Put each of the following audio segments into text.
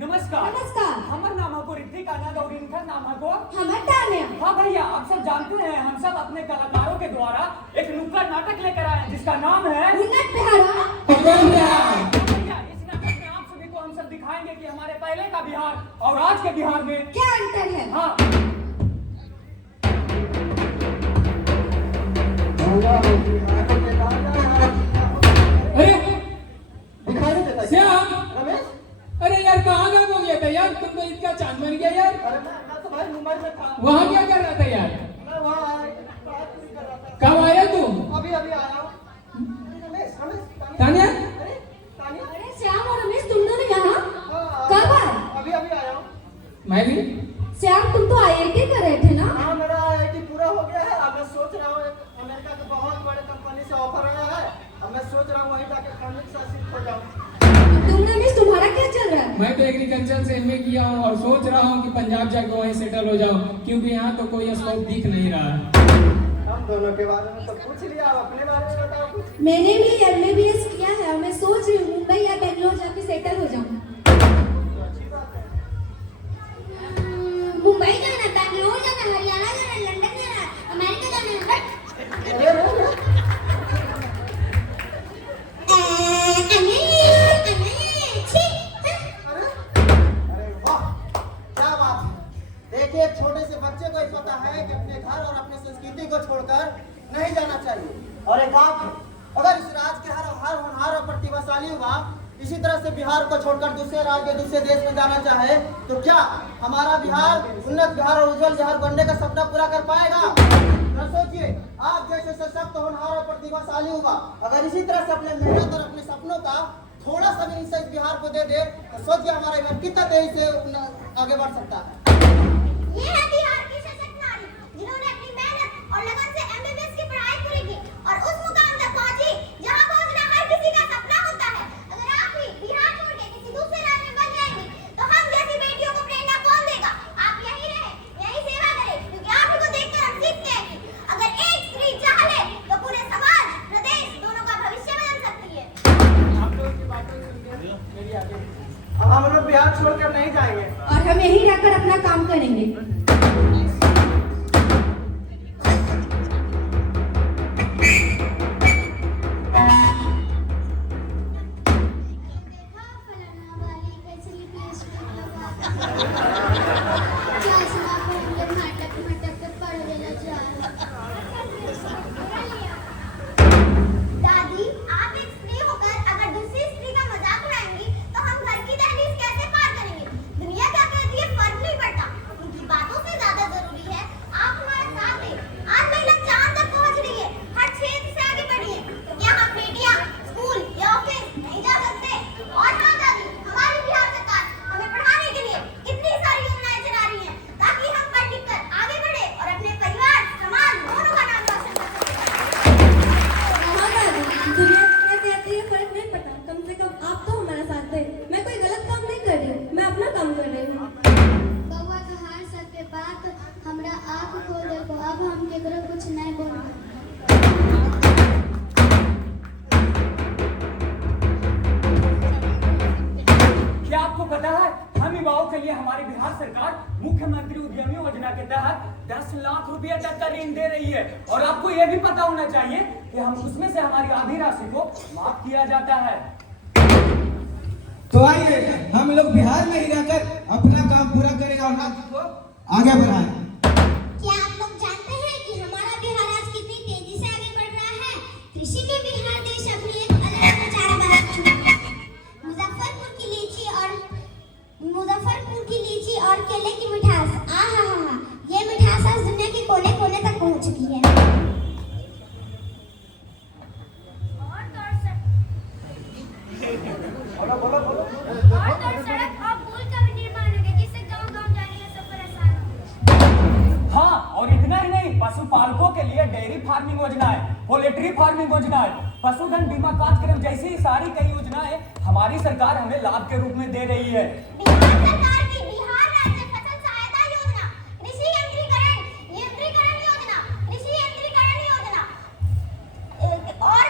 नमस्कार। नमस्कार। हमर नाम है ऋतिक आनंद और इनका नाम है हमर तान्या। हाँ भैया, आप सब जानते हैं हम सब अपने कलाकारों के द्वारा एक नुक्कड़ नाटक लेकर आए हैं जिसका नाम है उन्नत बिहारा। भैया, इस नाटक में आप सभी को हम सब दिखाएंगे कि हमारे पहले का बिहार और आज के बिहार में क्या अंतर है। हाँ अरे श्याम, अरे यार कहाँ गायब हो गया था यार? तुम तो इतना चांद बन गया यार। अरे मैं तो भाई मुंबई में था। वहाँ क्या कर रहा था यार? मैं वहाँ बात पूरी कर रहा था। कब आया तुम? अभी अभी आया हूँ। रमेश, तान्या? अरे तान्या? अरे श्याम और रमेश तुम दोनों यहाँ हाँ, कब आए? अभी अभी आया हूँ। मैं भी। श्याम तुम तो IIT कर रहे थे ना। हाँ, मेरा IIT पूरा हो गया है। अब मैं सोच रहा हूँ अमेरिका के बहुत बड़े कंपनी से ऑफर आया है। अब मैं सोच रहा हूँ वहीं जाके फैमिली के साथ शिफ्ट हो जाऊँ। तुम रमेश तुम्हारा क्या चल रहा है। मैं तो एग्रीकल्चर से MA किया हूँ और सोच रहा हूँ कि पंजाब जाके वहीं सेटल हो जाऊँ, क्योंकि यहाँ तो कोई स्कोप दिख नहीं रहा है। हम दोनों के बारे में तो पूछ लिया, अब अपने बारे में बताओ कुछ। मैंने भी MBBS किया है और मैं सोच रही हूँ मुंबई या बेंगलोर जाके सेटल हो जाऊँ। अच्छी बात है। मुंबई जाना, बेंगलोर जाना, हरियाणा जाना, लंदन जाना, अमेरिका जाना। ये रे, अरे वाह, क्या बात है। देखिए, एक छोटे से बच्चे को ही पता है कि अपने घर और अपने संस्कृति को छोड़कर नहीं जाना चाहिए। और एक आप है, अगर इस राज्य के हर होनहार और प्रतिभाशाली युवा इसी तरह से बिहार को छोड़कर दूसरे राज्य, दूसरे देश में जाना चाहे तो क्या हमारा बिहार उन्नत बिहार और उज्जवल बिहार बनने का सपना पूरा कर पाएगा? तो सोचिए, आप जैसे सशक्त होनहार और प्रतिभाशाली युवा अगर इसी तरह से अपने मेहनत और अपने सपनों का थोड़ा सा भी हिस्सा इस बिहार को दे दे तो सोचिए हमारा बिहार कितना तेजी से आगे बढ़ सकता है। ये है बिहार की सशक्त नारी जिन्होंने अपनी मेहनत और लगन से MBBS की पढ़ाई पूरी की और उस मुकाम तक पहुंची जहां पहुंचना हर किसी का सपना होता है। अगर आप भी बिहार छोड़ के किसी दूसरे राज्य में बन जाएंगे तो हम जैसी बेटियों को प्रेरणा कौन देगा? आप यहीं रहे, यहीं सेवा करें, क्योंकि आप ही को देखकर हम सीखते हैं कि अगर एक स्त्री चाह ले तो पूरे समाज, प्रदेश दोनों का भविष्य बदल सकती है। आप लोगों की बातें सुनकर मेरी आगे अब हम लोग बिहार छोड़कर नहीं जाएंगे। और हम यहीं रहकर अपना काम करेंगे। दादी, आप एक स्त्री होकर अगर दूसरी स्त्री का मजाक उड़ाएंगी तो हम घर की दहलीज कैसे पार करेंगे? दुनिया क्या कहती है फर्क नहीं पड़ता, उनकी बातों से ज्यादा जरूरी है आप हमारे साथ हैं। आज महिला चांद तक पहुंच रही है, हर क्षेत्र से आगे बढ़ी है, तो क्या हम बेटियां स्कूल या ऑफिस नहीं जा सकते? और हाँ दादी, हमारी बिहार सरकार हमें पढ़ाने के लिए कितनी सारी योजनाएं चला रही है ताकि हम पढ़ लिख कर आगे बढ़े और अपने परिवार, समाज दोनों का नाम रोशन कर सकें। दुनिया क्या कहती है फर्क नहीं पड़ता, कम से कम आप तो हमारे साथ थे। मैं कोई गलत काम नहीं कर रही हूँ, मैं अपना काम कर रही हूँ। बउआ कहार सत्य बात हमरा आँख खोल दे को अब हम केकरो कुछ नहीं बोलबो। क्या आपको पता है हम युवाओं के लिए हमारी बिहार सरकार मुख्यमंत्री उद्यमी योजना के तहत 10 लाख रुपया तक का ऋण दे रही है और आपको यह भी पता होना चाहिए कि हम उसमें से हमारी आधी राशि को माफ किया जाता है। तो आइए हम लोग बिहार में ही रहकर अपना काम पूरा करें और राज्य को आगे बढ़ाएं। क्या आप लोग जानते हैं कि हमारा बिहार आज कितनी तेजी से आगे बढ़ रहा है? कृषि में बिहार देश अपनी एक अलग नजारा बना चुका है। मुजफ्फरपुर की लीची और केले की मिठास, आहा हा हा, ये मिठास आज दुनिया के कोने कोने तक पहुंच चुकी है। और सड़क अब पुल का भी निर्माण हो गया जिससे गांव-गांव जाने का सफर आसान हो गया। हाँ, और इतना ही नहीं, पशुपालकों के लिए डेयरी फार्मिंग योजनाएं, पोल्ट्री फार्मिंग योजनाएं, पशुधन बीमा कार्यक्रम जैसी सारी कई योजनाएं हमारी सरकार हमें लाभ के रूप में दे रही है। बिहार सरकार की बिहार राज्य फसल सहायता योजना, कृषि यंत्रीकरण योजना, कृषि यंत्रीकरण योजना और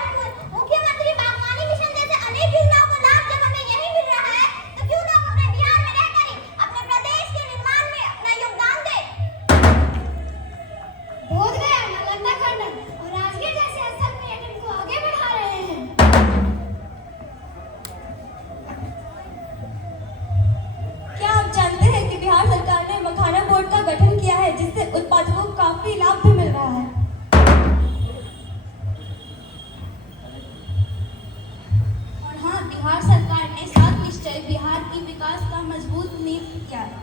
मुख्यमंत्री बागवानी मिशन जैसे अनेक योजनाओं का लाभ जब हमें यही मिल रहा है तो क्यों ना हम अपने बिहार में बोर्ड का गठन किया है, जिससे उत्पादकों को काफी लाभ भी मिल रहा है। और हाँ, बिहार सरकार ने 7 निश्चय बिहार की विकास का मजबूत नींव किया है।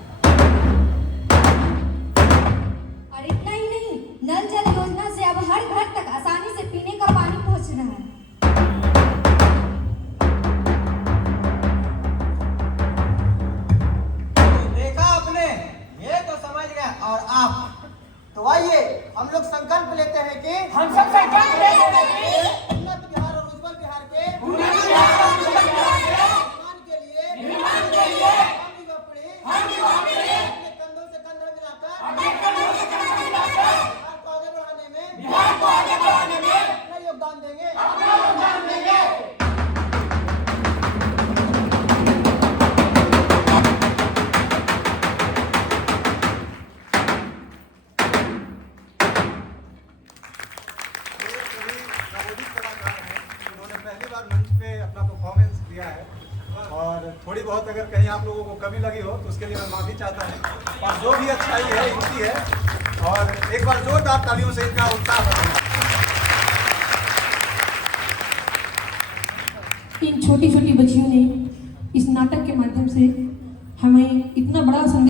और इतना ही नहीं, नल जल योजना से अब हर घर तक आसानी से पीने का पानी पहुंच रहा है। देखा आपने, ये तो समझ गया। और आप तो आइए हम लोग संकल्प लेते हैं कि हम सब संकल्प लेते हैं कि उन्नत बिहार और उज्जवल बिहार के निर्माण के लिए हम युवा पीढ़ी अपने कंधों से कंधा मिलाकर बिहार को आगे बढ़ाने में अपना योगदान देंगे। उन्होंने पहली बार मंच पे अपना परफॉर्मेंस दिया है और थोड़ी बहुत अगर कहीं आप लोगों को कमी लगी हो तो उसके लिए मैं माफी चाहता हूँ। और जो भी अच्छाई है इनकी है, और एक बार जोरदार तालियों से इनका उत्साह बढ़ाएं। इन छोटी छोटी बच्चियों ने इस नाटक के माध्यम से हमें इतना बड़ा संदेश